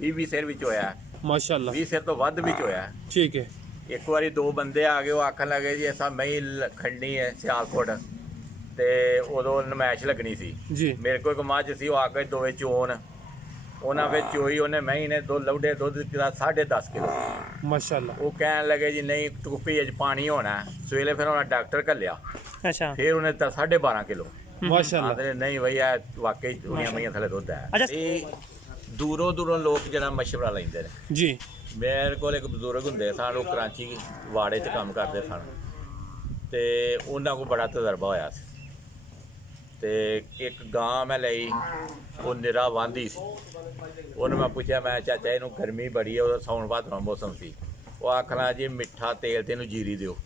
20 ਸਿਰ ਵਿੱਚ ਹੋਇਆ, ਮਾਸ਼ਾਅੱਲਾ 20 ਸਿਰ ਤੋਂ ਵੱਧ ਵਿੱਚ ਹੋਇਆ। ਠੀਕ ਹੈ। ਇੱਕ ਵਾਰੀ ਦੋ ਬੰਦੇ ਆ ਗਏ, ਉਹ ਆਖਣ ਲੱਗੇ ਜੀ ਐਸਾ ਮਹੀਂ ਖੰਡਣੀ ਹੈ ਸਿਆਲਕੋਟ, ਤੇ ਉਦੋਂ ਨਮਾਇਸ਼ ਲੱਗਣੀ ਸੀ ਜੀ। ਮੇਰੇ ਕੋਲ ਇੱਕ ਮੱਝ ਸੀ, ਉਹ ਆ ਕੇ ਦੋਵੇਂ ਚੋਣ ਉਹਨਾਂ ਵਿੱਚ ਚੋਈ, ਉਹਨੇ ਮਹੀਂ ਨੇ ਦੋ ਲੌਡੇ ਦੁੱਧ ਦਿੱਤਾ 10.5 ਕਿਲੋ। ਮਾਸ਼ਾਅੱਲਾ। ਉਹ ਕਹਿਣ ਲੱਗੇ ਜੀ ਨਹੀਂ ਟੁੱਪੀ 'ਚ ਪਾਣੀ ਹੋਣਾ। ਸਵੇਲੇ ਫਿਰ ਉਹਨਾਂ ਡਾਕਟਰ ਘੱਲਿਆ, ਅੱਛਾ ਫਿਰ ਉਹਨੇ ਦਿੱਤਾ 12.5 ਕਿਲੋ। ਮਾਸ਼ਾਅੱਲਾ। ਆਂਦੇ ਨਹੀਂ ਬਈ ਇਹ ਵਾਕਈ ਦੁਨੀਆਂ ਮਈਆਂ ਥੱਲੇ ਦੁੱਧ ਹੈ। ਇਹ ਦੂਰੋਂ ਦੂਰੋਂ ਲੋਕ ਜਿਹੜਾ ਮਸ਼ਵਰਾ ਲੈਂਦੇ ਨੇ ਜੀ। ਮੇਰੇ ਕੋਲ ਇੱਕ ਬਜ਼ੁਰਗ ਹੁੰਦੇ ਸਨ, ਉਹ ਕਰਾਚੀ ਵਾੜੇ 'ਚ ਕੰਮ ਕਰਦੇ ਸਨ, ਤੇ ਉਹਨਾਂ ਕੋਲ ਬੜਾ ਤਜਰਬਾ ਹੋਇਆ ਸੀ। ਤੇ ਇੱਕ ਗਾਂ ਮੈਂ ਲਈ, ਉਹ ਨਿਰਾ ਵਾਂਦੀ ਸੀ। ਉਹਨੂੰ ਮੈਂ ਪੁੱਛਿਆ, ਮੈਂ ਚਾਚਾ ਇਹਨੂੰ ਗਰਮੀ ਬੜੀ ਹੈ, ਉਹ ਸਾਉਣ ਭਾਦੋਂ ਮੌਸਮ ਸੀ। ਉਹ ਆਖਣਾ ਜੀ ਮਿੱਠਾ ਤੇਲ ਤੇ ਇਹਨੂੰ ਜੀਰੀ ਦਿਓ।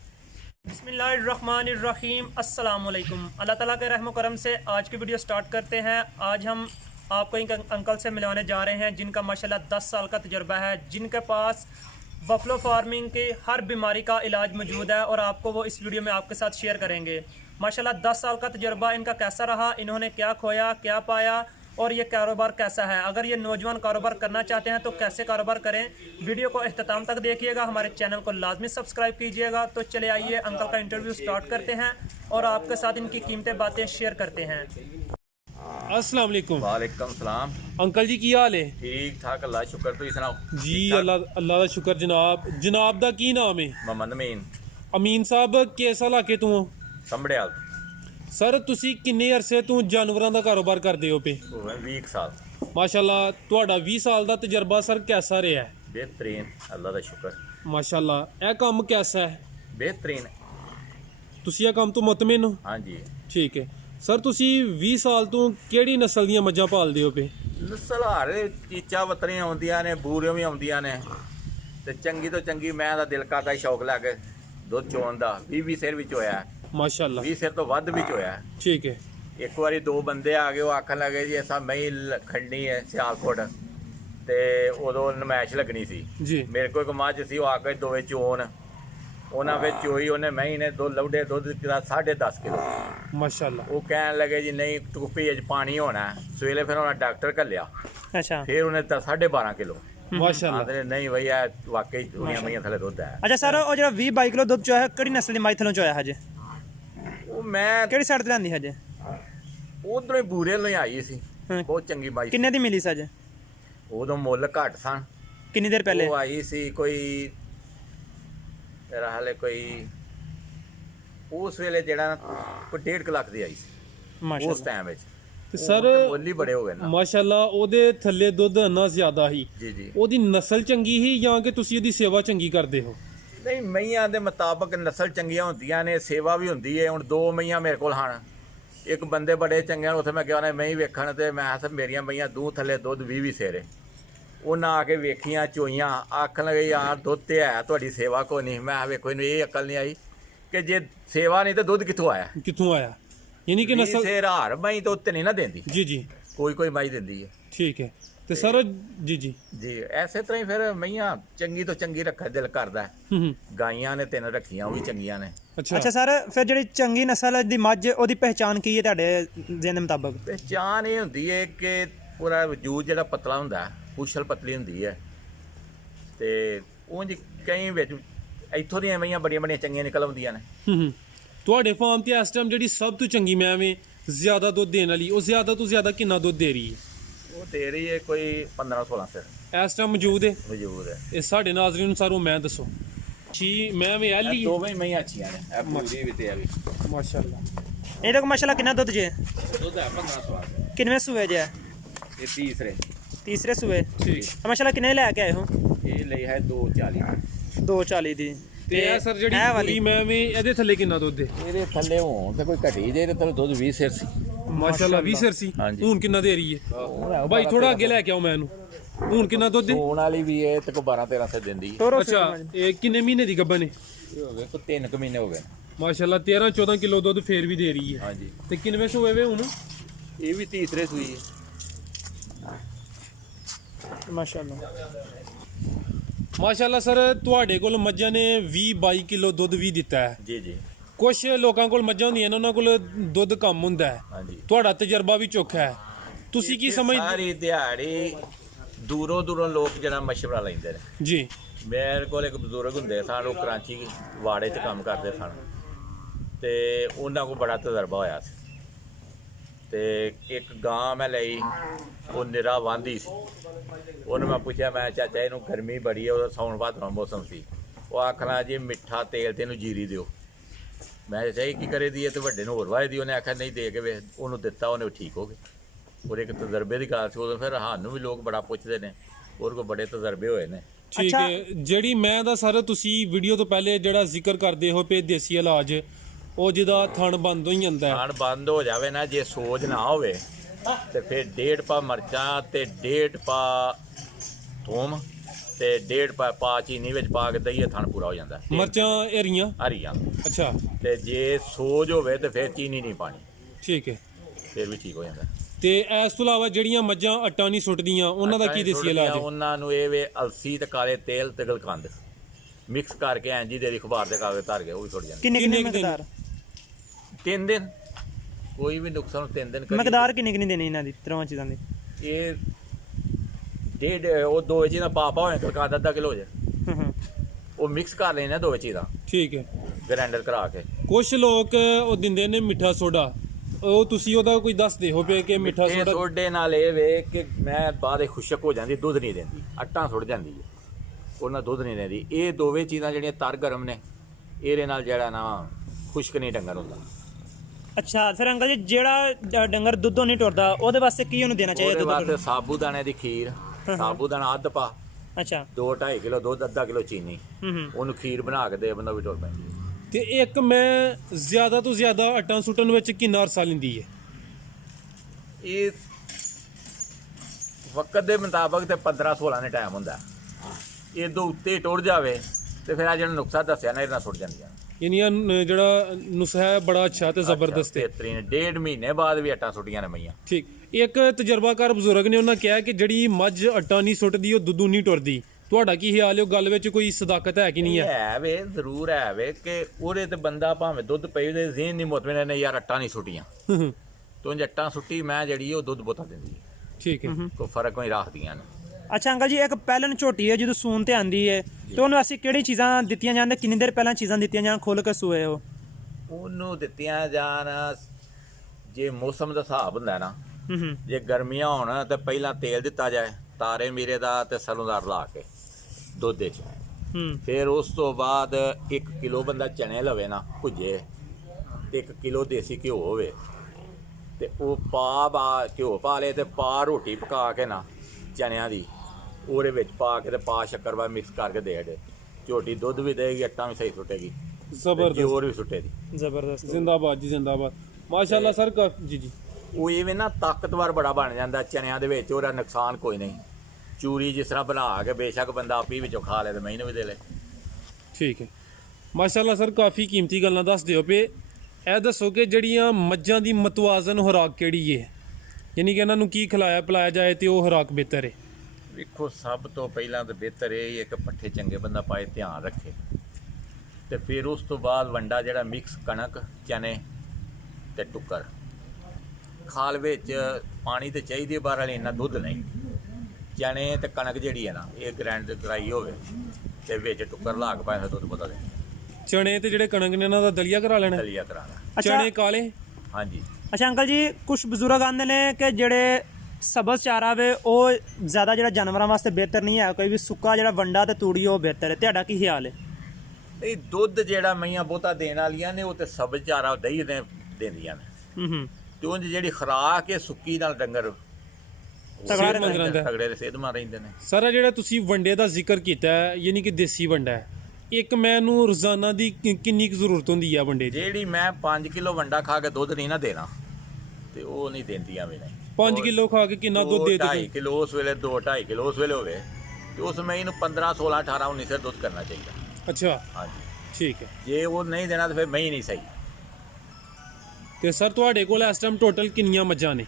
बिस्मिल्लाहिर्रहमानिर्रहीम अस्सलाम वालेकुम। अल्लाह ताला के रहम करम से आज की वीडियो स्टार्ट करते हैं। आज हम आपको एक अंकल से मिलवाने जा रहे हैं जिनका माशाल्लाह 10 साल का तजुर्बा है, जिनके पास बफलो फार्मिंग की हर बीमारी का इलाज मौजूद है और आपको वो इस वीडियो में आपके साथ शेयर करेंगे। माशाल्लाह 10 साल का तजुर्बा इनका कैसा रहा, इन्होंने क्या खोया क्या पाया और ये कारोबार कैसा है। अगर ये नौजवान कारोबार करना चाहते हैं तो कैसे कारोबार करें, वीडियो को इख्तिताम तक देखिएगा। हमारे चैनल को लाजमी सब्सक्राइब कीजिएगा। तो चले आइए अंकल का इंटरव्यू स्टार्ट करते हैं और आपके साथ इनकी कीमती बातें शेयर करते हैं। अस्सलाम वालेकुम। वालेकुम सलाम। अंकल जी की हाल है? ठीक ठाक, अल्लाह शुक्र, तुसीं सुनाओ? जी अल्लाह का शुक्र। जनाब जनाब दा की नाम है? मोहम्मद अमीन। अमीन साहब किस इलाके तो हो? संभड़ियाल। सर तुसी किन्ने अरसे तो जानवरों का कारोबार करते हो पे? 20 साल। माशाल्लाह ਤੁਹਾਡਾ 20 ਸਾਲ ਦਾ ਤਜਰਬਾ ਸਰ कैसा ਰਿਹਾ ਹੈ? बेहतरीन, अल्लाह का शुक्र। माशाल्लाह ਇਹ ਕੰਮ कैसा है? बेहतरीन। ਤੁਸੀਂ ਇਹ ਕੰਮ ਤੋਂ ਮੁਤਮਿਨ ਹੋ? हाँ जी। ਠੀਕ ਹੈ ਸਰ। ਤੁਸੀਂ 20 ਸਾਲ ਤੋਂ ਕਿਹੜੀ ਨਸਲ ਦੀਆਂ ਮੱਝਾਂ ਪਾਲਦੇ ਹੋ ਪੇ? ਨਸਲ ਹਾਰੇ ਚੀਚਾ ਵਤਰੀਆਂ ਆਉਂਦੀਆਂ ਨੇ, ਬੂਰੀਆਂ ਵੀ ਆਉਂਦੀਆਂ ਨੇ, ਤੇ ਚੰਗੀ ਤੋਂ ਚੰਗੀ ਮੈਂ ਦਾ ਦਿਲ ਕਰਦਾ ਸ਼ੌਕ ਲੈ ਕੇ ਦੁੱਧ ਚੋਣ ਦਾ। 20 ਸਿਰ ਵਿੱਚ ਹੋਇਆ, ਮਾਸ਼ਾਅੱਲਾ 20 ਸਿਰ ਤੋਂ ਵੱਧ ਵਿੱਚ ਹੋਇਆ। ਠੀਕ ਹੈ। ਇੱਕ ਵਾਰੀ ਦੋ ਬੰਦੇ ਆ ਗਏ, ਉਹ ਆਖਣ ਲੱਗੇ ਜੀ ਐਸਾ ਮਹੀਂ ਖੰਡਣੀ ਹੈ ਸਿਆਲਕੋਟ, ਤੇ ਉਦੋਂ ਨਮਾਇਸ਼ ਲੱਗਣੀ ਸੀ ਜੀ। ਮੇਰੇ ਕੋਲ ਇੱਕ ਮੱਝ ਸੀ, ਉਹ ਆ ਕੇ ਦੋਵੇਂ ਚੋਣ ਉਹਨਾਂ ਵਿੱਚ ਚੋਈ, ਉਹਨੇ ਮਹੀਂ ਨੇ ਦੋ ਲੌਡੇ ਦੁੱਧ ਦਿੱਤਾ 10.5 ਕਿਲੋ। ਮਾਸ਼ਾਅੱਲਾ। ਉਹ ਕਹਿਣ ਲੱਗੇ ਜੀ ਨਹੀਂ ਟੁੱਪੀ 'ਚ ਪਾਣੀ ਹੋਣਾ। ਸਵੇਲੇ ਫਿਰ ਉਹਨਾਂ ਡਾਕਟਰ ਘੱਲਿਆ, अच्छा ਫਿਰ ਉਹਨੇ ਦਿੱਤਾ 12.5 ਕਿਲੋ। ਮਾਸ਼ਾਅੱਲਾ। ਆਂਦੇ ਨਹੀਂ ਬਈ ਇਹ ਵਾਕਈ ਦੁਨੀਆਂ ਮਈਆਂ ਥੱਲੇ ਦੁੱਧ ਹੈ। अच्छा सर ਉਹ ਜਿਹੜਾ 20-22 ਕਿਲੋ ਦੁੱਧ ਚੋਇਆ ਕਿਹੜੀ ਨਸਲ ਦੀ ਮੱਝ ਥਲੋਂ ਚੋਇਆ ਹਜੇ? ਉਹ ਮੈਂ ਕਿਹੜੀ ਸਾਈਡ ਤੇ ਲਿਆਂਦੀ ਹਜੇ? ਉਧਰੋਂ ਹੀ ਬੂਰੇ ਲਈ ਆਈ ਸੀ, ਹਾਂ। ਬਹੁਤ ਚੰਗੀ ਬਾਈ। ਕਿੰਨੇ ਦੀ ਮਿਲੀ ਸੀ ਹਜੇ? ਉਦੋਂ ਮੁੱਲ ਘੱਟ ਸਨ। ਕਿੰਨੀ ਦੇਰ ਪਹਿਲੇ? ਉਹ ਆਈ ਸੀ ਕੋਈ ਮੇਰਾ ਹਾਲੇ ਕੋਈ ਉਸ ਵੇਲੇ ਜਿਹੜਾ ਕੋਈ 1.5 ਲੱਖ ਦੀ ਆਈ ਸੀ ਉਸ ਮਾਸ਼ਾਅੱਲਾ। ਟਾਈਮ ਵਿੱਚ। ਤੇ ਸਰ ਮੁੱਲ ਹੀ ਬੜੇ ਹੋ ਗਏ ਨਾ। ਮਾਸ਼ਾਅੱਲਾ ਉਹਦੇ ਥੱਲੇ ਦੁੱਧ ਇੰਨਾ ਜ਼ਿਆਦਾ ਹੀ। ਜੀ ਜੀ। ਉਹਦੀ ਨਸਲ ਚੰਗੀ ਹੀ ਜਾਂ ਕਿ ਤੁਸੀਂ ਉਹਦੀ ਸੇਵਾ ਚੰਗੀ ਕਰਦੇ ਹੋ? ਨਹੀਂ, ਮਈਆਂ ਦੇ ਮੁਤਾਬਕ ਨਸਲ ਚੰਗੀਆਂ ਹੁੰਦੀਆਂ ਨੇ, ਸੇਵਾ ਵੀ ਹੁੰਦੀ ਹੈ। ਹੁਣ ਦੋ ਮਈਆਂ ਮੇਰੇ ਕੋਲ ਹਨ, ਇੱਕ ਬੰਦੇ ਬੜੇ ਚੰਗੇ ਨੇ, ਉੱਥੇ ਮੈਂ ਗਿਆ ਨਾ ਮਹੀਂ ਵੇਖਣ, ਤੇ ਮੈਂ ਕਿਹਾ ਮੇਰੀਆਂ ਮਈਆਂ ਦੂਹ ਥੱਲੇ ਦੁੱਧ 20 ਸੇਰੇ। ਉਹਨਾਂ ਆ ਕੇ ਵੇਖੀਆਂ ਚੋਈਆਂ, ਆਖਣ ਲੱਗੇ ਯਾਰ ਦੁੱਧ ਤੇ ਹੈ, ਤੁਹਾਡੀ ਸੇਵਾ ਕੋਈ ਨਹੀਂ। ਮੈਂ ਵੇਖੋ ਇਹਨੂੰ ਇਹ ਅਕਲ ਨਹੀਂ ਆਈ ਕਿ ਜੇ ਸੇਵਾ ਨਹੀਂ ਤਾਂ ਦੁੱਧ ਕਿੱਥੋਂ ਆਇਆ? ਕਿੱਥੋਂ ਆਇਆ? ਯਾਨੀ ਕਿ 20 ਨਸਲ। ਸੇਰ ਹਾਰ ਮਹੀਂ ਤਾਂ ਉੱਤੇ ਨਹੀਂ ਨਾ ਦਿੰਦੀ, ਜੀ ਜੀ। ਕੋਈ ਮਾਈ ਦਿੰਦੀ ਹੈ। ਠੀਕ ਹੈ। ਤੇ ਸਰ ਜੀ ਜੀ ਜੀ ਐਸੇ ਤਰ੍ਹਾਂ ਹੀ ਫਿਰ ਮਈਆਂ ਚੰਗੀ ਤੋਂ ਚੰਗੀ ਰੱਖਣ ਦਿਲ ਕਰਦਾ ਹੈ। ਹੂੰ। ਗਾਈਆਂ ਨੇ 3 ਰੱਖੀਆਂ, ਉਹ ਵੀ ਚੰਗੀਆਂ ਨੇ। ਅੱਛਾ ਸਰ ਫਿਰ ਜਿਹੜੀ ਚੰਗੀ ਨਸਲ ਦੀ ਮੱਝ ਉਹਦੀ ਪਹਿਚਾਣ ਕੀ ਹੈ ਤੁਹਾਡੇ ਜ਼ਿਹਨ ਦੇ ਮੁਤਾਬਕ? ਪਹਿਚਾਣ ਇਹ ਹੁੰਦੀ ਹੈ ਕਿ ਪੂਰਾ ਵਜੂਦ ਜਿਹੜਾ ਪਤਲਾ ਹੁੰਦਾ ਹੈ, ਪੁੱਛਲ ਪਤਲੀ ਹੁੰਦੀ ਹੈ, ਤੇ ਉਂਝ ਕਈ ਵਿੱਚ ਇੱਥੋਂ ਦੀਆਂ ਮਈਆਂ ਬੜੀਆਂ ਬੜੀਆਂ ਚੰਗੀਆਂ ਨਿਕਲ ਆਉਂਦੀਆਂ ਨੇ। ਹੂੰ। ਤੁਹਾਡੇ ਫਾਰਮ ਤੇ ਇਸ ਟਾਈਮ ਜਿਹੜੀ ਸਭ ਤੋਂ ਚੰਗੀ ਮੈਵੇਂ ਜ਼ਿਆਦਾ ਦੁੱਧ ਦੇਣ ਵਾਲੀ, ਉਹ ਜ਼ਿਆਦਾ ਤੋਂ ਜ਼ਿਆਦਾ ਕਿੰਨਾ ਦੁੱਧ ਦੇ ਰਹੀ ਹੈ? ਉਹ ਦੇ ਰਹੀ ਹੈ ਕੋਈ 15-16 ਸਿਰ ਇਸ ਟਾਈਮ ਮੌਜੂਦ ਹੈ। ਵਜੂਦ ਹੈ। ਇਹ ਸਾਡੇ ਨਾਜ਼ਰੀਨ ਅਨੁਸਾਰ ਉਹ ਮੈਂ ਦੱਸੋ ਜੀ। ਮੈਵੇਂ ਐਲੀ ਦੋਵੇਂ ਮਈਆਂ ਅੱਛੀਆਂ ਨੇ, ਇਹ ਪੂਰੀ ਵੀ ਤੇ ਇਹ ਵੀ। ਮਾਸ਼ਾਅੱਲਾ। ਇਹਦੇ ਕੋਲ ਮਾਸ਼ਾਅੱਲਾ ਕਿੰਨਾ ਦੁੱਧ ਜੇ? ਦੁੱਧ ਹੈ 15-16। ਕਿੰਨਵੇਂ ਸੂਏ ਜੇ? ਇਹ ਤੀਸਰੇ ਸੂਏ। ਠੀਕ। ਮਾਸ਼ਾਅੱਲਾ ਕਿੰਨੇ ਲੈ ਕੇ ਆਏ ਹੋ? ਇਹ ਲਈ ਹੈ 240। 240 ਦੀ। ਤੇ ਇਹ ਸਰ ਜਿਹੜੀ ਇਹ ਵਾਲੀ? ਪੂਰੀ ਮੈਵੇਂ ਇਹਦੇ ਥੱਲੇ ਕਿੰਨਾ ਦੁੱਧ ਹੈ? ਇਹਦੇ ਥੱਲੇ ਹੋਣ ਤੇ ਕੋਈ ਘਟੀ ਜੇ, ਇਹਦੇ ਥੱਲੇ ਦੁੱਧ 20 ਸਿਰ ਸੀ। ਮਾਸ਼ਾਅੱਲਾ 20 ਸਿਰ ਸੀ। ਹਾਂਜੀ। ਹੁਣ ਕਿੰਨਾ ਦੇ ਰਹੀ ਹੈ? ਭਾਈ ਥੋੜਾ ਅੱਗੇ ਲੈ ਕੇ ਆਓ ਮੈਨੂੰ। ਹੁਣ ਕਿੰਨਾ ਦੁੱਧ ਹੈ? ਹੋਣ ਵਾਲੀ ਵੀ ਹੈ ਤੇ ਕੋਈ 12-13 ਸਿਰ ਦਿੰਦੀ ਹੈ। ਤੋਰੋ ਅੱਛਾ ਇਹ ਕਿੰਨੇ ਮਹੀਨੇ ਦੀ ਗੱਭਣ ਹੈ? ਇਹ ਹੋ ਗਏ ਕੋਈ 3 ਮਹੀਨੇ ਹੋ ਗਏ। ਮਾਸ਼ਾਅੱਲਾ 13-14 ਕਿਲੋ ਦੁੱਧ ਫੇਰ ਵੀ ਦੇ ਰਹੀ ਹੈ। ਹਾਂਜੀ। ਤੇ ਕਿੰਨਵੇਂ ਸੂਏ ਵੇ ਹੁਣ? ਇਹ ਵੀ ਤੀਸਰੇ ਸੂਈ ਹੈ। ਮਾਸ਼ਾਅੱਲਾ। ਮਾਸ਼ਾਅੱਲਾ ਸਰ ਤੁਹਾਡੇ ਕੋਲ ਮੱਝਾਂ ਨੇ 20-22 ਕਿਲੋ ਦੁੱਧ ਵੀ ਦਿੱਤਾ ਹੈ। ਜੀ ਜੀ। ਕੁਝ ਲੋਕਾਂ ਕੋਲ ਮੱਝਾਂ ਹੁੰਦੀਆਂ ਨੇ ਉਹਨਾਂ ਕੋਲ ਦੁੱਧ ਕਮ ਹੁੰਦਾ ਹੈ। ਹਾਂਜੀ। ਤੁਹਾਡਾ ਤਜਰਬਾ ਵੀ ਚੋਖਾ ਹੈ। ਤੁਸੀਂ ਕੀ ਸਮਝਦੇ? ਸਾਰੀ ਦਿਹਾੜੀ ਦੂਰੋਂ ਦੂਰੋਂ ਲੋਕ ਜਿਹੜਾ ਮਸ਼ਵਰਾ ਲੈਂਦੇ ਨੇ। ਜੀ ਮੇਰੇ ਕੋਲ ਇੱਕ ਬਜ਼ੁਰਗ ਹੁੰਦੇ ਸਨ, ਉਹ ਕਰਾਚੀ ਵਾੜੇ 'ਚ ਕੰਮ ਕਰਦੇ ਸਨ ਤੇ ਉਹਨਾਂ ਕੋਲ ਬੜਾ ਤਜਰਬਾ ਹੋਇਆ ਸੀ। ਤੇ ਇੱਕ ਗਾਂ ਮੈਂ ਲਈ, ਉਹ ਨਿਰਾ ਵਾਂਦੀ ਸੀ। ਉਹਨੂੰ ਮੈਂ ਪੁੱਛਿਆ, ਮੈਂ ਚਾਚਾ ਇਹਨੂੰ ਗਰਮੀ ਬੜੀ ਹੈ, ਉਹਦਾ ਸਾਉਣ ਭਾਦੋਂ ਦਾ ਮੌਸਮ ਸੀ। ਉਹ ਆਖਣਾ ਜੀ ਮਿੱਠਾ ਤੇਲ ਤੇ ਇਹਨੂੰ ਜੀਰੀ ਦਿਓ। ਮੈਂ ਚਾਹੀ ਕੀ ਕਰੇ ਦੀ ਤੇ ਵੱਡੇ ਨੂੰ ਹੋਰ ਵਾਏ ਦੀ। ਉਹਨੇ ਆਖਿਆ ਨਹੀਂ ਦੇ ਕੇ ਵੇ, ਉਹਨੂੰ ਦਿੱਤਾ, ਉਹਨੇ ਠੀਕ ਹੋ ਗਏ। ਔਰ ਇੱਕ ਤਜਰਬੇ ਦੀ ਗੱਲ ਸੀ। ਉਦੋਂ ਫਿਰ ਸਾਨੂੰ ਵੀ ਲੋਕ ਬੜਾ ਪੁੱਛਦੇ ਨੇ, ਉਹਦੇ ਕੋਲ ਬੜੇ ਤਜਰਬੇ ਹੋਏ ਨੇ। ਠੀਕ ਹੈ। ਜਿਹੜੀ ਮੈਂ ਦਾ ਸਰ ਤੁਸੀਂ ਵੀਡੀਓ ਤੋਂ ਪਹਿਲੇ ਜਿਹੜਾ ਜ਼ਿਕਰ ਕਰਦੇ ਹੋ ਪੇ ਦੇਸੀ ਇਲਾਜ, ਉਹ ਜਿਹਦਾ ਥਣ ਬੰਦ ਹੋ ਜਾਂਦਾ ਹੈ, ਖਾਣ ਬੰਦ ਹੋ ਜਾਵੇ ਨਾ, ਜੇ ਸੋਜ ਨਾ ਹੋਵੇ ਤੇ ਫਿਰ 1.5 ਪਾ ਮਿਰਚਾਂ ਤੇ 1.5 ਪਾ ਥੋਮ ਤੇ 1.5 ਪਾ ਚੀਨੀ ਵਿੱਚ ਪਾ ਕੇ ਦਈਏ, ਥਣ ਪੂਰਾ ਹੋ ਜਾਂਦਾ। ਮਿਰਚਾਂ ਹਰੀਆਂ। ਹਰੀਆਂ। ਅੱਛਾ ਤੇ ਜੇ ਸੋਜ ਹੋਵੇ ਤੇ ਫਿਰ ਚੀਨੀ ਨਹੀਂ ਪਾਣੀ, ਠੀਕ ਹੈ। ਫਿਰ ਵੀ ਠੀਕ ਹੋ ਜਾਂਦਾ। ਤੇ ਇਸ ਤੋਂ ਇਲਾਵਾ ਜਿਹੜੀਆਂ ਮੱਝਾਂ ਆਟਾ ਨਹੀਂ ਸੁੱਟਦੀਆਂ, ਉਹਨਾਂ ਦਾ ਕੀ ਦੇਸੀ ਇਲਾਜ ਹੈ? ਉਹਨਾਂ ਨੂੰ ਇਹ ਵੇ ਅਲਸੀ ਤੇ ਕਾਲੇ ਤੇਲ ਤੇ ਗਲਕੰਦ ਮਿਕਸ ਕਰਕੇ ਐਂ ਜੀ ਦੇ ਅਖਬਾਰ ਦੇ ਕਾਗਜ਼ ਧਰ ਕੇ ਉਹ ਵੀ ਸੁੱਟ ਜਾਂਦੇ। ਕਿੰਨੇ ਕਿੰਨੇ ਮਕਦਾਰ 3 ਦਿਨ ਕੋਈ ਵੀ ਨੁਕਸਾਨ 3 ਦਿਨ ਕਰੀਏ। ਮਕਦਾਰ ਕਿੰਨੇ ਦੇਣੇ ਇਹਨਾਂ ਦੀ ਤਰ੍ਹਾਂ ਚੀਜ਼ਾਂ ਦੀ? ਇਹ ਡੇਢ ਉਹ 2 ਚੀਜ਼ਾਂ ਪਾਪਾ ਹੋਏ ਗਲਕੰਦ ਅੱਧਾ ਕਿਲੋ ਹੋ ਜਾਏ, ਹੂੰ ਉਹ ਮਿਕਸ ਕਰ ਲੈਣਾ 2 ਚੀਜ਼ਾਂ ਠੀਕ ਹੈ। ਗ੍ਰਾਈਂਡਰ ਕਰਾ ਕੇ। ਕੁਝ ਲੋਕ ਉਹ ਦਿੰਦੇ ਨੇ ਮਿੱਠਾ ਸੋਡਾ, ਉਹ ਤੁਸੀਂ ਉਹਦਾ ਕੋਈ ਦੱਸਦੇ ਹੋ ਪਏ ਕਿ ਮਿੱਠਾ ਇਹ ਸੋਡਾ? ਸੋਡੇ ਨਾਲ ਇਹ ਵੇ ਕਿ ਮੈਂ ਬਾਅਦ ਖੁਸ਼ਕ ਹੋ ਜਾਂਦੀ, ਦੁੱਧ ਨਹੀਂ ਦਿੰਦੀ, ਆਟਾ ਸੁੱਟ ਜਾਂਦੀ ਹੈ, ਉਹਨਾਂ ਦੁੱਧ ਨਹੀਂ ਦਿੰਦੀ। ਇਹ ਦੋਵੇਂ ਚੀਜ਼ਾਂ ਜਿਹੜੀਆਂ ਤਰ ਗਰਮ ਨੇ, ਇਹਦੇ ਨਾਲ ਜਿਹੜਾ ਨਾ ਖੁਸ਼ਕ ਨਹੀਂ ਡੰਗਰ ਹੁੰਦਾ। ਅੱਛਾ, ਫਿਰ ਅੰਕਲ ਜੀ ਜਿਹੜਾ ਡੰਗਰ ਦੁੱਧੋਂ ਨਹੀਂ ਟੁਰਦਾ, ਉਹਦੇ ਵਾਸਤੇ ਕੀ ਉਹਨੂੰ ਦੇਣਾ ਚਾਹੀਦਾ? ਉਹਦੇ ਦੁੱਧ ਵਾਸਤੇ ਸਾਬੂਦਾਨੇ ਦੀ ਖੀਰ, ਸਾਬੂਦਾਨਾ ਅੱਧ ਪਾ, ਅੱਛਾ 2-2.5 ਕਿਲੋ ਦੁੱਧ, ਅੱਧਾ ਕਿਲੋ ਚੀਨੀ, ਹੂੰ ਉਹਨੂੰ ਖੀਰ ਬਣਾ ਕੇ ਦੇ, ਬੰਦਾ ਵੀ ਟੁਰ ਪੈਂਦੀ ਹੈ। ਤੇ ਇੱਕ ਮੈਂ ਜ਼ਿਆਦਾ ਤੋਂ ਜ਼ਿਆਦਾ ਆਟਾ ਸੁੱਟਣ ਵਿੱਚ ਕਿੰਨਾ ਅਰਸਾ ਲੈਂਦੀ ਹੈ? ਇਹ ਵਕਤ ਦੇ ਮੁਤਾਬਕ ਤੇ 15-16 ਨੇ ਟਾਈਮ ਹੁੰਦਾ। ਇਹ ਤੋਂ ਉੱਤੇ ਟੁਰ ਜਾਵੇ ਤੇ ਫਿਰ ਆ ਜਿਹੜਾ ਨੁਕਸਾ ਦੱਸਿਆ ਨਾ, ਇਹਦੇ ਨਾਲ ਸੁੱਟ ਜਾਂਦੀਆਂ। ਯਾਨੀ ਇਹ ਜਿਹੜਾ ਨੁਸਖਾ ਹੈ ਬੜਾ ਅੱਛਾ ਤੇ ਜ਼ਬਰਦਸਤ ਹੈ। ਬਿਹਤਰੀਨ। 1.5 ਮਹੀਨੇ ਬਾਅਦ ਵੀ ਆਟਾ ਸੁੱਟੀਆਂ ਨੇ ਮਈਆਂ। ਠੀਕ। ਇੱਕ ਤਜਰਬਾਕਾਰ ਬਜ਼ੁਰਗ ਨੇ ਉਹਨਾਂ ਕਿਹਾ ਕਿ ਜਿਹੜੀ ਮੱਝ ਆਟਾ ਨਹੀਂ ਸੁੱਟਦੀ ਉਹ ਦੁੱਧੂ ਨਹੀਂ ਟੁਰਦੀ। ਤੁਹਾਡਾ ਕੀ ਖਿਆਲ ਹੈ, ਉਹ ਗੱਲ ਵਿੱਚ ਕੋਈ ਸਦਾਕਤ ਹੈ ਕਿ ਨਹੀਂ ਹੈ? ਹੈ ਵੇ, ਜ਼ਰੂਰ ਹੈ ਵੇ ਕਿ ਉਹਦੇ ਤੇ ਬੰਦਾ ਭਾਵੇਂ ਦੁੱਧ ਪਈ ਦੇ ਜ਼ਹਿਨ ਨਹੀਂ ਮੁਤਮਿਨ ਨੇ ਯਾਰ ਆਟਾ ਨਹੀਂ ਸੁੱਟੀਆਂ, ਤੂੰ ਜੱਟਾਂ ਸੁੱਟੀ ਮੈਂ ਜਿਹੜੀ ਉਹ ਦੁੱਧ ਬੋਤਾ ਦਿੰਦੀ ਹੈ, ਠੀਕ ਹੈ। ਕੋਈ ਫਰਕ ਨਹੀਂ ਰੱਖਦੀਆਂ ਨੇ। ਅੱਛਾ ਅੰਕਲ ਜੀ, ਇੱਕ ਪਹਿਲਨ ਝੋਟੀ ਹੈ ਜਦੋਂ ਸੂਣ ਤੇ ਆਂਦੀ ਹੈ ਤੇ ਉਹਨੂੰ ਅਸੀਂ ਕਿਹੜੀ ਚੀਜ਼ਾਂ ਦਿੱਤੀਆਂ ਜਾਣ ਤੇ ਕਿੰਨੀ ਦੇਰ ਪਹਿਲਾਂ ਚੀਜ਼ਾਂ ਦਿੱਤੀਆਂ ਜਾਣ ਖੋਲ ਕੇ ਸੂਏ? ਉਹਨੂੰ ਦਿੱਤੀਆਂ ਜਾਣ ਜੇ ਮੌਸਮ ਦਾ ਹਿਸਾਬ ਹੁੰਦਾ ਨਾ, ਹੂੰ ਜੇ ਗਰਮੀਆਂ ਹੋਣ ਤਾਂ ਪਹਿਲਾਂ ਤੇਲ ਦਿੱਤਾ ਜਾਏ ਤਾਰੇ ਮੀਰੇ ਦਾ ਤੇ ਸਰੋਂ ਦਾ ਰਲਾ ਕੇ ਦੁੱਧ 'ਚ, ਹੂੰ ਫਿਰ ਉਸ ਤੋਂ ਬਾਅਦ 1 ਕਿਲੋ ਬੰਦਾ ਚਣੇ ਲਵੇ ਨਾ ਭੁੱਜੇ ਤੇ 1 ਕਿਲੋ ਦੇਸੀ ਘਿਓ ਹੋਵੇ ਤੇ ਉਹ ਘਿਓ ਪਾ ਲੇ ਤੇ ਪਾ ਰੋਟੀ ਪਕਾ ਕੇ ਨਾ ਚਣਿਆਂ ਦੀ ਉਹਦੇ ਵਿੱਚ ਪਾ ਕੇ ਤੇ ਪਾ ਸ਼ੱਕਰ ਵਾ ਮਿਕਸ ਕਰਕੇ ਦੇ ਦੇ। ਝੋਟੀ ਦੁੱਧ ਵੀ ਦੇਗੀ, ਆਟਾ ਵੀ ਸਹੀ ਸੁੱਟੇਗੀ, ਜ਼ਬਰਦਸਤ, ਹੋਰ ਵੀ ਸੁੱਟੇਗੀ। ਜ਼ਬਰਦਸਤ, ਜ਼ਿੰਦਾਬਾਦ ਜੀ ਜ਼ਿੰਦਾਬਾਦ, ਮਾਸ਼ਾਅੱਲਾ ਸਰ। ਜੀ ਜੀ। ਉਹ ਇਵੇਂ ਨਾ ਤਾਕਤਵਰ ਬੜਾ ਬਣ ਜਾਂਦਾ ਚਣਿਆਂ ਦੇ ਵਿੱਚ, ਉਹਦਾ ਨੁਕਸਾਨ ਕੋਈ ਨਹੀਂ। ਚੂਰੀ ਜਿਸ ਤਰ੍ਹਾਂ ਬਣਾ ਕੇ ਬੇਸ਼ੱਕ ਬੰਦਾ ਆਪੀ ਵਿੱਚੋਂ ਖਾ ਲੇ ਤੇ ਮੈਨੂੰ ਵੀ ਦੇ ਲੈ। ਠੀਕ ਹੈ ਮਾਸ਼ਾਅੱਲਾ ਸਰ, ਕਾਫੀ ਕੀਮਤੀ ਗੱਲਾਂ ਦੱਸਦੇ ਹੋ ਪਏ। ਇਹ ਦੱਸੋ ਕਿ ਜਿਹੜੀਆਂ ਮੱਝਾਂ ਦੀ ਮਤਵਾਜ਼ਨ ਖੁਰਾਕ ਕਿਹੜੀ ਹੈ, ਯਾਨੀ ਕਿ ਇਹਨਾਂ ਨੂੰ ਕੀ ਖਿਲਾਇਆ ਪਿਲਾਇਆ ਜਾਏ ਤੇ ਉਹ ਖੁਰਾਕ ਬਿਹਤਰ ਹੈ? ਵੇਖੋ, ਸਭ ਤੋਂ ਪਹਿਲਾਂ ਤਾਂ ਬਿਹਤਰ ਇਹ ਹੈ ਕਿ ਪੱਠੇ ਚੰਗੇ ਬੰਦਾ ਪਾਏ, ਧਿਆਨ ਰੱਖੇ, ਤੇ ਫਿਰ ਉਸ ਤੋਂ ਬਾਅਦ ਵੰਡਾ ਜਿਹੜਾ ਮਿਕਸ ਕਣਕ, ਚਨੇ ਤੇ ਟੁੱਕਰ ਖਾਲ ਵਿੱਚ ਪਾਣੀ ਤੇ ਚਾਹੀਦੀ ਹੈ, ਬਾਹਰ ਵਾਲੀ ਇੰਨਾ ਦੁੱਧ ਨਹੀਂ। ਚਨੇ ਤੇ ਕਣਕ ਜਿਹੜੀ ਹੈ ਨਾ, ਇਹ ਗ੍ਰਾਈਂਡ ਕਰਾਈ ਹੋਵੇ ਤੇ ਵਿੱਚ ਟੁੱਕਰ ਲਾ ਕੇ ਪਾਇਆ ਦੁੱਧ ਪਤਾ ਦੇ। ਚਣੇ ਤੇ ਜਿਹੜੇ ਕਣਕ ਨੇ ਇਹਨਾਂ ਦਾ ਦਲੀਆ ਕਰਾ ਲੈਣਾ? ਦਲੀਆ ਕਰਾਣਾ। ਅੱਛਾ ਚਣੇ ਕਾਲੇ? ਹਾਂਜੀ। ਅੱਛਾ ਅੰਕਲ ਜੀ, ਕੁਝ ਬਜ਼ੁਰਗ ਆਂਦੇ ਨੇ ਕਿ ਜਿਹੜੇ ਸਬਜ਼ ਚਾਰਾ ਵੇ ਉਹ ਜ਼ਿਆਦਾ ਜਿਹੜਾ ਜਾਨਵਰਾਂ ਵਾਸਤੇ ਬਿਹਤਰ ਨਹੀਂ ਹੈ, ਕੋਈ ਵੀ ਸੁੱਕਾ ਜਿਹੜਾ ਵੰਡਾ ਤੇ ਤੂੜੀ ਉਹ ਬਿਹਤਰ ਹੈ। ਤੁਹਾਡਾ ਕੀ ਖਿਆਲ ਹੈ? ਇਹ ਦੁੱਧ ਜਿਹੜਾ ਮਈਆਂ ਬਹੁਤਾ ਦੇਣ ਵਾਲੀਆਂ ਨੇ ਉਹ ਤੇ ਸਬਜ਼ ਚਾਰਾ ਦਹੀਂ ਦੇ ਦਿੰਦੀਆਂ ਨੇ, ਹੂੰ ਤੇ ਉਂਝ ਜਿਹੜੀ ਖੁਰਾਕ ਹੈ ਸੁੱਕੀ ਨਾਲ ਡੰਗਰ ਤਗੜਾ ਰਹਿੰਦਾ। ਤਗੜੇ ਦੇ ਸਿਹਤਮੰਦ ਰਹਿੰਦੇ ਨੇ। ਸਰ ਇਹ ਜਿਹੜਾ ਤੁਸੀਂ ਵੰਡੇ ਦਾ ਜ਼ਿਕਰ ਕੀਤਾ ਹੈ, ਯਾਨੀ ਕਿ ਦੇਸੀ ਵੰਡਾ ਹੈ, ਇੱਕ ਮੈਨੂੰ ਰੋਜ਼ਾਨਾ ਦੀ ਕਿੰਨੀ ਕੁ ਜ਼ਰੂਰਤ ਹੁੰਦੀ ਹੈ ਵੰਡੇ ਦੀ? ਜਿਹੜੀ ਮੈਂ 5 ਕਿਲੋ ਵੰਡਾ ਖਾ ਕੇ ਦੁੱਧ ਨਹੀਂ ਨਾ ਦੇਣਾ ਤੇ ਉਹ ਨਹੀਂ ਦਿੰਦੀਆਂ ਵੀ ਨਹੀਂ। 5 ਕਿਲੋ ਖਾ ਕੇ ਕਿੰਨਾ ਦੁੱਧ ਦੇ 2.5 ਦੇ? ਕਿਲੋ ਉਸ ਵੇਲੇ, 2-2.5 ਕਿਲੋ ਉਸ ਵੇਲੇ ਹੋਵੇ ਤੇ ਉਸ ਮਈ ਨੂੰ 15, 16, 18, 19 ਸਿਰ ਦੁੱਧ ਕਰਨਾ ਚਾਹੀਦਾ। ਅੱਛਾ ਹਾਂਜੀ, ਠੀਕ ਹੈ। ਜੇ ਉਹ ਨਹੀਂ ਦੇਣਾ ਤਾਂ ਫਿਰ ਮਈ ਨਹੀਂ ਸਹੀ। ਤੇ ਸਰ ਤੁਹਾਡੇ ਕੋਲ ਇਸ ਟਾਈਮ ਟੋਟਲ ਕਿੰਨੀਆਂ ਮੱਝਾਂ ਨੇ?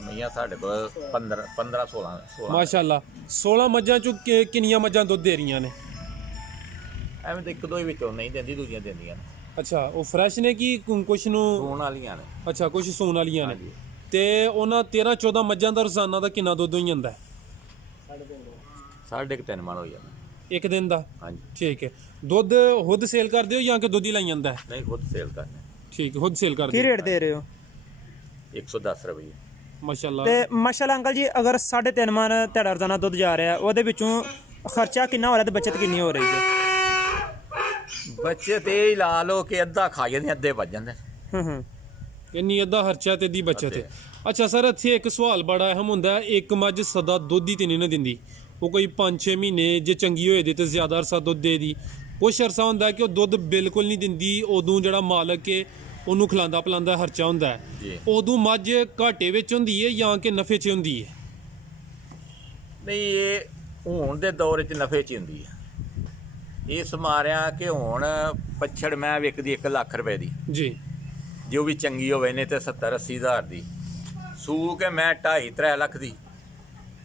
ਮਈਆਂ ਸਾਡੇ ਕੋਲ 15, 16 ਮਾਸ਼ਾਅੱਲਾ। 16 ਮੱਝਾਂ ਚੋਂ ਕਿੰਨੀਆਂ ਮੱਝਾਂ ਦੁੱਧ ਦੇ ਰਹੀਆਂ ਨੇ? ਐਵੇਂ ਤਾਂ 1-2 ਵਿੱਚੋਂ ਨਹੀਂ ਦਿੰਦੀ, ਦੂਜੀਆਂ ਦਿੰਦੀਆਂ ਨੇ। ਅੱਛਾ, ਉਹ ਫਰੈਸ਼ ਨੇ ਕਿ ਕੁਛ ਨੂੰ? ਸੂਣ ਵਾਲੀਆਂ ਨੇ। ਅੱਛਾ, ਕੁਛ ਸੂਣ ਵਾਲੀਆਂ ਨੇ। ਹਾਂਜੀ। ਤੇ ਉਹਨਾਂ 13-14 ਮੱਝਾਂ ਦਾ ਰੋਜ਼ਾਨਾ ਦਾ ਕਿੰਨਾ ਦੁੱਧ ਹੋ ਜਾਂਦਾ ਹੈ? 3.5 ਮਣ ਹੋ ਜਾਂਦਾ ਇੱਕ ਦਿਨ ਦਾ? ਹਾਂਜੀ। ਠੀਕ ਹੈ। ਦੁੱਧ ਖੁਦ ਸੇਲ ਕਰਦੇ ਹੋ ਜਾਂ ਕਿ ਦੁੱਧ ਹੀ ਲਾਈ ਜਾਂਦਾ ਹੈ? ਨਹੀਂ, ਖੁਦ ਸੇਲ ਕਰਨਾ। ਠੀਕ ਹੈ, ਖੁਦ ਸੇਲ ਕਰਦੇ ਕੀ ਹੋ। ਰੇਟ ਦੇ ਰਹੇ ਹੋ? 110 ਰੁਪਏ। ਮਾਸ਼ਾਅੱਲਾ। ਤੇ ਮਾਸ਼ਾਅੱਲਾ ਅੰਕਲ ਜੀ, ਅਗਰ 3.5 ਮਣ ਤੁਹਾਡਾ ਰੋਜ਼ਾਨਾ ਦੁੱਧ ਜਾ ਰਿਹਾ, ਉਹਦੇ ਵਿੱਚੋਂ ਖਰਚਾ ਕਿੰਨਾ ਹੋ ਰਿਹਾ ਤੇ ਬਚਤ ਕਿੰਨੀ ਹੋ ਰਹੀ ਹੈ? ਬੱਚੇ ਤੇ ਇਹ ਹੀ ਲਾ ਲਓ ਕਿ ਅੱਧਾ ਖਾ ਜਾਂਦੇ, ਅੱਧੇ ਵੱਜ ਜਾਂਦੇ। ਹੂੰ। ਇੰਨੀ ਅੱਧਾ ਖਰਚਾ ਤੇ ਦੀ ਬਚਤ ਹੈ। ਅੱਛਾ ਸਰ, ਇੱਥੇ ਇੱਕ ਸਵਾਲ ਬੜਾ ਅਹਿਮ ਹੁੰਦਾ ਹੈ, ਇੱਕ ਮੱਝ ਸਦਾ ਦੁੱਧ ਹੀ ਤੇ ਨਹੀਂ ਨਾ ਦਿੰਦੀ, ਉਹ ਕੋਈ 5-6 ਮਹੀਨੇ ਜੇ ਚੰਗੀ ਹੋਏ ਦੀ ਤੇ ਜ਼ਿਆਦਾ ਅਰਸਾ ਦੁੱਧ ਦੇ ਦੀ। ਕੁਛ ਅਰਸਾ ਹੁੰਦਾ ਹੈ ਕਿ ਉਹ ਦੁੱਧ ਬਿਲਕੁਲ ਨਹੀਂ ਦਿੰਦੀ, ਉਦੋਂ ਜਿਹੜਾ ਮਾਲਕ ਹੈ ਉਹਨੂੰ ਖਿਲਾਉਂਦਾ ਪਿਲਾਉਂਦਾ ਖਰਚਾ ਹੁੰਦਾ ਹੈ, ਉਦੋਂ ਮੱਝ ਘਾਟੇ ਵਿੱਚ ਹੁੰਦੀ ਹੈ ਜਾਂ ਕਿ ਨਫੇ 'ਚ ਹੁੰਦੀ ਹੈ? ਨਹੀਂ, ਇਹ ਹੁਣ ਦੇ ਦੌਰ 'ਚ ਨਫੇ 'ਚ ਹੀ ਹੁੰਦੀ ਹੈ। ਇਸ ਮਾਰਿਆ ਕਿ ਹੁਣ ਪੱਛੜ ਮੈਂ ਵਿਕਦੀ 1 ਲੱਖ ਰੁਪਏ ਦੀ ਜੀ। ਜੋ ਵੀ ਚੰਗੀ ਹੋਵੇ ਨੇ ਤੇ 70-80 ਹਜ਼ਾਰ ਦੀ ਸੂ ਕੇ ਮੈਂ 2.5-3 ਲੱਖ ਦੀ,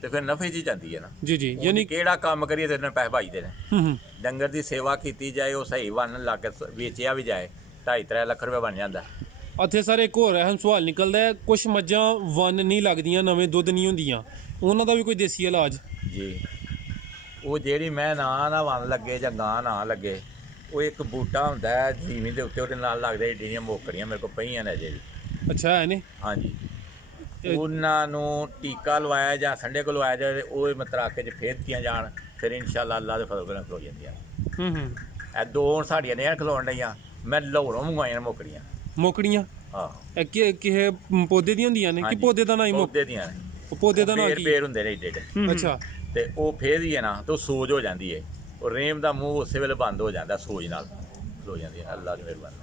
ਤੇ ਫਿਰ ਨਫੇ 'ਚ ਹੀ ਜਾਂਦੀ ਹੈ ਨਾ ਜੀ ਜੀ। ਯਾਨੀ ਕਿਹੜਾ ਕੰਮ ਕਰੀਏ ਤੇ ਇਹਨਾਂ ਪੈਸੇ ਭਾਈਦੇ ਨੇ। ਹੂੰ। ਡੰਗਰ ਦੀ ਸੇਵਾ ਕੀਤੀ ਜਾਏ, ਉਹ ਸਹੀ ਬਣ ਲੱਗ ਵੇਚਿਆ ਵੀ ਜਾਏ, 2.5-3 ਲੱਖ ਰੁਪਏ ਬਣ ਜਾਂਦਾ। ਇੱਥੇ ਸਰ ਇੱਕ ਹੋਰ ਅਹਿਮ ਸਵਾਲ ਨਿਕਲਦਾ ਹੈ, ਕੁਛ ਮੱਝਾਂ ਵੰਨ ਨਹੀਂ ਲੱਗਦੀਆਂ, ਨਵੇਂ ਦੁੱਧ ਨਹੀਂ ਹੁੰਦੀਆਂ, ਉਹਨਾਂ ਦਾ ਵੀ ਕੋਈ ਦੇਸੀ ਇਲਾਜ? ਜੀ, ਉਹ ਜਿਹੜੀ ਮੈਂ ਨਾ ਵੰਨ ਲੱਗੇ ਜਾਂ ਗਾਂ ਨਾ ਲੱਗੇ, ਉਹ ਇੱਕ ਬੂਟਾ ਹੁੰਦਾ ਹੈ ਜ਼ਮੀਨ ਦੇ ਉੱਤੇ, ਉਹਦੇ ਨਾਲ ਲੱਗਦੇ ਏਡੀਆਂ ਮੋਕੜੀਆਂ ਮੇਰੇ ਕੋਲ ਪਈਆਂ ਨੇ ਅਜੇ ਵੀ। ਅੱਛਾ ਹੈ ਨੇ? ਹਾਂਜੀ। ਉਹਨਾਂ ਨੂੰ ਟੀਕਾ ਲਵਾਇਆ ਜਾਂ ਸੰਡੇ ਕੋਲ ਲਵਾਇਆ ਜਾਏ, ਉਹ ਮਤਰਾਕੇ 'ਚ ਫੇਰ ਦਿੱਤੀਆਂ ਜਾਣ, ਫਿਰ ਇਨਸ਼ਾਅੱਲਾ ਅੱਲਾ ਦੇ ਫਜ਼ਲ ਨਾਲ ਖਲੋ ਜਾਂਦੀਆਂ। ਹੂੰ। ਇਹ 2 ਹੁਣ ਸਾਡੀਆਂ ਨੇ ਖਲੋਣ ਡਈਆਂ, ਮੈਂ ਲਾਹੌਰੋਂ ਮੰਗਵਾਈਆਂ ਮੋਕੜੀਆਂ। ਮੋਕੜੀਆਂ? ਆਹੋ। ਇਹ ਕਿਸੇ ਪੌਦੇ ਦੀਆਂ ਹੁੰਦੀਆਂ ਨੇ ਕਿ ਪੌਦੇ ਦਾ ਨਾਂ ਹੀ ਪੌਦੇ ਦੀਆਂ ਨੇ। ਉਹ ਪੌਦੇ ਦਾ ਨਾਂ ਕੀ? ਪੇੜ ਹੁੰਦੇ ਨੇ ਏਡੇ ਏਡੇ। ਅੱਛਾ। ਤੇ ਉਹ ਫੇਰਦੀ ਹੈ ਨਾ ਤੇ ਉਹ ਸੋਜ ਹੋ ਜਾਂਦੀ ਹੈ, ਉਹ ਰੇਮ ਦਾ ਮੂੰਹ ਉਸੇ ਵੇਲੇ ਬੰਦ ਹੋ ਜਾਂਦਾ, ਸੋਜ ਨਾਲ ਖਲੋ ਜਾਂਦੀ ਹੈ। ਅੱਲਾ ਦੀ ਮਿਹਰਬਾਨੀ।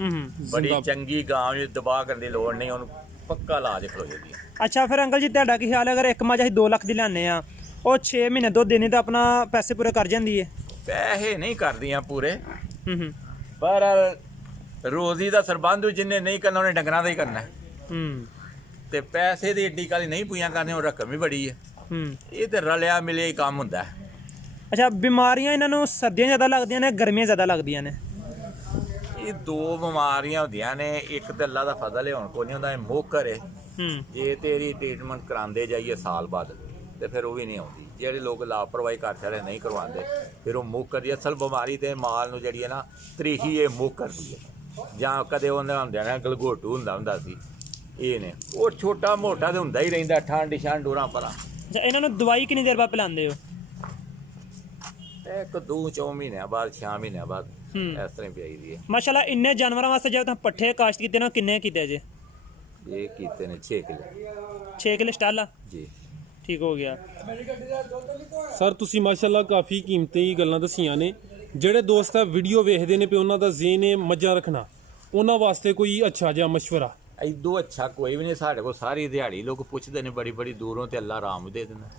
ਹੂੰ। ਬੜੀ ਚੰਗੀ ਗਾਂ ਨੂੰ ਦਬਾਅ ਕਰਨ ਦੀ ਲੋੜ ਨਹੀਂ, ਉਹਨੂੰ ਪੱਕਾ ਇਲਾਜ ਖਲੋ ਜਾਂਦੀ ਹੈ। ਅੱਛਾ, ਫਿਰ ਅੰਕਲ ਜੀ ਤੁਹਾਡਾ ਕੀ ਖਿਆਲ ਹੈ, ਅਗਰ ਇੱਕ ਮੱਝ ਅਸੀਂ 2 ਲੱਖ ਦੀ ਲੈਂਦੇ ਆ, ਉਹ 6 ਮਹੀਨੇ ਦੁੱਧ ਦੇਣੀ ਤਾਂ ਆਪਣਾ ਪੈਸੇ ਪੂਰੇ ਕਰ ਜਾਂਦੀ ਹੈ? ਪੈਸੇ ਨਹੀਂ ਕਰਦੀਆਂ ਪੂਰੇ, ਹੂੰ। ਪਰ ਰੋਜ਼ੀ ਦਾ ਸਰਬੰਧ ਜਿੰਨੇ ਨਹੀਂ ਕਰਨਾ ਉਹਨੇ ਡੰਗਰਾਂ ਦਾ ਹੀ ਕਰਨਾ। ਹੂੰ। ਤੇ ਪੈਸੇ ਦੀ ਏਡੀ ਕਾਲੀ ਨਹੀਂ ਪੂਰੀਆਂ ਕਰਨੀਆਂ, ਉਹ ਰਕਮ ਵੀ ਬੜੀ ਹੈ। ਹੂੰ। ਇਹ ਤੇ ਰਲਿਆ ਮਿਲਿਆ ਹੀ ਕੰਮ ਹੁੰਦਾ ਹੈ। ਅੱਛਾ, ਬਿਮਾਰੀਆਂ ਇਹਨਾਂ ਨੂੰ ਸਰਦੀਆਂ ਜ਼ਿਆਦਾ ਲੱਗਦੀਆਂ ਨੇ, ਗਰਮੀਆਂ ਜ਼ਿਆਦਾ ਲੱਗਦੀਆਂ ਨੇ? ਇਹ 2 ਬਿਮਾਰੀਆਂ ਹੁੰਦੀਆਂ ਨੇ, ਇੱਕ ਤੇ ਅੱਲਾ ਦਾ ਫਜ਼ਲ ਹੈ, ਹੁਣ ਕੋਈ ਨਹੀਂ ਹੁੰਦਾ, ਇਹ ਮੋਕਰ ਹੈ। ਹੂੰ। ਜੇ ਤੇਰੀ ਟ੍ਰੀਟਮੈਂਟ ਕਰਾਉਂਦੇ ਜਾਈਏ ਸਾਲ ਬਾਅਦ ਤੇ ਫਿਰ ਉਹ ਵੀ ਨਹੀਂ ਆਉਂਦੀ। ਜਿਹੜੇ ਲੋਕ ਲਾਪਰਵਾਹੀ ਕਰ ਚਲੇ ਨਹੀਂ ਕਰਵਾਉਂਦੇ, ਫਿਰ ਉਹ ਮੋਕਰ ਦੀ ਅਸਲ ਬਿਮਾਰੀ ਤੇ ਮਾਲ ਨੂੰ ਜਿਹੜੀ ਹੈ ਨਾ ਤਰੀਹੀ ਇਹ ਮੋਕਰ ਦੀ ਹੈ। ਜਾਂ ਕਦੇ ਉਹਨਾਂ ਹੁੰਦਿਆਂ ਨੇ ਗਲਗੋਟੂ ਹੁੰਦਾ ਸੀ, ਇਹ ਨੇ ਉਹ ਛੋਟਾ ਮੋਟਾ ਤੇ ਹੁੰਦਾ ਹੀ ਰਹਿੰਦਾ, ਠੰਡ ਡੋਰਾਂ ਪਰਾਂ। ਅੱਛਾ, ਇਹਨਾਂ ਨੂੰ ਦਵਾਈ ਕਿੰਨੀ ਦੇਰ ਬਾਅਦ ਪਿਲਾਉਂਦੇ ਹੋ? 1-2 ਮਹੀਨਿਆਂ ਬਾਅਦ, 6 ਮਹੀਨਿਆਂ ਬਾਅਦ ਇਸ ਤਰ੍ਹਾਂ ਪਿਆਈ ਦੀ ਹੈ। ਮਾਸ਼ਾਅੱਲਾ, ਇੰਨੇ ਜਾਨਵਰਾਂ ਵਾਸਤੇ ਜੇ ਤੁਸੀਂ ਪੱਠੇ ਕਾਸ਼ਤ ਕੀਤੇ ਨੇ, ਕਿੰਨੇ ਕੀਤੇ ਜੇ? ਇਹ ਕੀਤੇ ਨੇ 6 ਕਿੱਲੇ। 6 ਕਿੱਲੇ ਸਟਾਲਾ? ਜੀ। ਠੀਕ ਹੋ ਗਿਆ। ਸਰ ਤੁਸੀਂ ਮਾਸ਼ਾਅੱਲਾ ਕਾਫੀ ਕੀਮਤੀ ਗੱਲਾਂ ਦੱਸੀਆਂ ਨੇ। ਜਿਹੜੇ ਦੋਸਤ ਆ ਵੀਡੀਓ ਵੇਖਦੇ ਨੇ ਪਏ ਉਹਨਾਂ ਦਾ ਜ਼ੇਨ ਹੈ ਮੱਝਾਂ ਰੱਖਣਾ, ਉਹਨਾਂ ਵਾਸਤੇ ਕੋਈ ਅੱਛਾ ਜਿਹਾ ਮਸ਼ਵਰਾ? ਐਦੋ ਅੱਛਾ ਕੋਈ ਵੀ ਨਹੀਂ ਸਾਡੇ ਕੋਲ। ਸਾਰੀ ਦਿਹਾੜੀ ਲੋਕ ਪੁੱਛਦੇ ਨੇ ਬੜੀ ਬੜੀ ਦੂਰੋਂ, ਤੇ ਅੱਲਾ ਆਰਾਮ ਦੇ ਦਿੰਦਾ।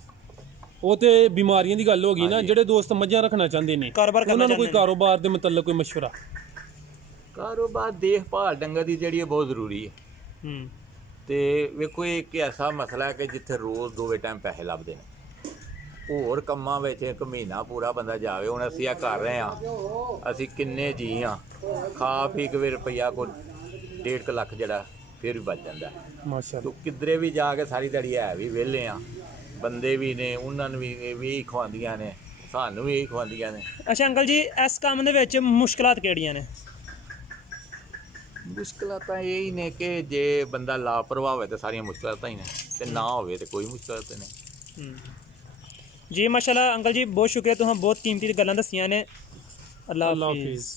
ਉਹ ਤੇ ਬਿਮਾਰੀਆਂ ਦੀ ਗੱਲ ਹੋ ਗਈ ਨਾ। ਜਿਹੜੇ ਦੋਸਤ ਮੱਝਾਂ ਰੱਖਣਾ ਚਾਹੁੰਦੇ ਨੇ, ਉਹਨਾਂ ਨੂੰ ਕੋਈ ਕਾਰੋਬਾਰ ਦੇ ਮੁਤਲਕ ਕੋਈ ਮਸ਼ਵਰਾ? ਕਾਰੋਬਾਰ ਦੇਖਭਾਲ ਡੰਗਰ ਦੀ ਜਿਹੜੀ ਹੈ ਬਹੁਤ ਜ਼ਰੂਰੀ ਹੈ। ਹੂੰ। ਤੇ ਵੇਖੋ ਇਹ ਇੱਕ ਐਸਾ ਮਸਲਾ ਹੈ ਕਿ ਜਿੱਥੇ ਰੋਜ਼ 2 ਟਾਈਮ ਪੈਸੇ ਲੱਭਦੇ ਨੇ, ਹੋਰ ਕੰਮਾਂ ਵਿੱਚ 1 ਮਹੀਨਾ ਪੂਰਾ ਬੰਦਾ ਜਾਵੇ। ਹੁਣ ਅਸੀਂ ਆ ਕਰ ਰਹੇ ਹਾਂ, ਅਸੀਂ ਕਿੰਨੇ ਜੀ ਹਾਂ, ਖਾ ਪੀ ਕੇ ਰੁਪਈਆ ਕੋਈ 1.5 ਲੱਖ ਜਿਹੜਾ ਫਿਰ ਵੀ ਬਚ ਜਾਂਦਾ। ਮਾਸ਼ਾਅੱਲਾ। ਤੂੰ ਕਿਧਰੇ ਵੀ ਜਾ ਕੇ ਸਾਰੀ ਦਿਹਾੜੀ ਹੈ ਵੀ ਵਿਹਲੇ ਆ, ਬੰਦੇ ਵੀ ਨੇ, ਉਹਨਾਂ ਨੂੰ ਵੀ ਖਵਾਉਂਦੀਆਂ ਨੇ, ਸਾਨੂੰ ਵੀ ਖਵਾਉਂਦੀਆਂ ਨੇ। ਅੱਛਾ ਅੰਕਲ ਜੀ, ਇਸ ਕੰਮ ਦੇ ਵਿੱਚ ਮੁਸ਼ਕਲਾਂ ਕਿਹੜੀਆਂ ਨੇ? ਮੁਸ਼ਕਲਾਂ ਤਾਂ ਇਹ ਹੀ ਨੇ ਕਿ ਜੇ ਬੰਦਾ ਲਾਪਰਵਾਹ ਹੋਵੇ ਤਾਂ ਸਾਰੀਆਂ ਮੁਸ਼ਕਲਾਂ ਤਾਂ ਹੀ ਨੇ, ਤੇ ਨਾ ਹੋਵੇ ਤੇ ਕੋਈ ਮੁਸ਼ਕਲ ਤਾਂ ਨਹੀਂ। ਜੀ ਮਾਸ਼ਾਅੱਲਾ ਅੰਕਲ ਜੀ, ਬਹੁਤ ਸ਼ੁਕਰੀਆ, ਤੁਸੀਂ ਬਹੁਤ ਕੀਮਤੀ ਗੱਲਾਂ ਦੱਸੀਆਂ ਨੇ। ਅੱਲਾ ਹਾਫਿਜ਼।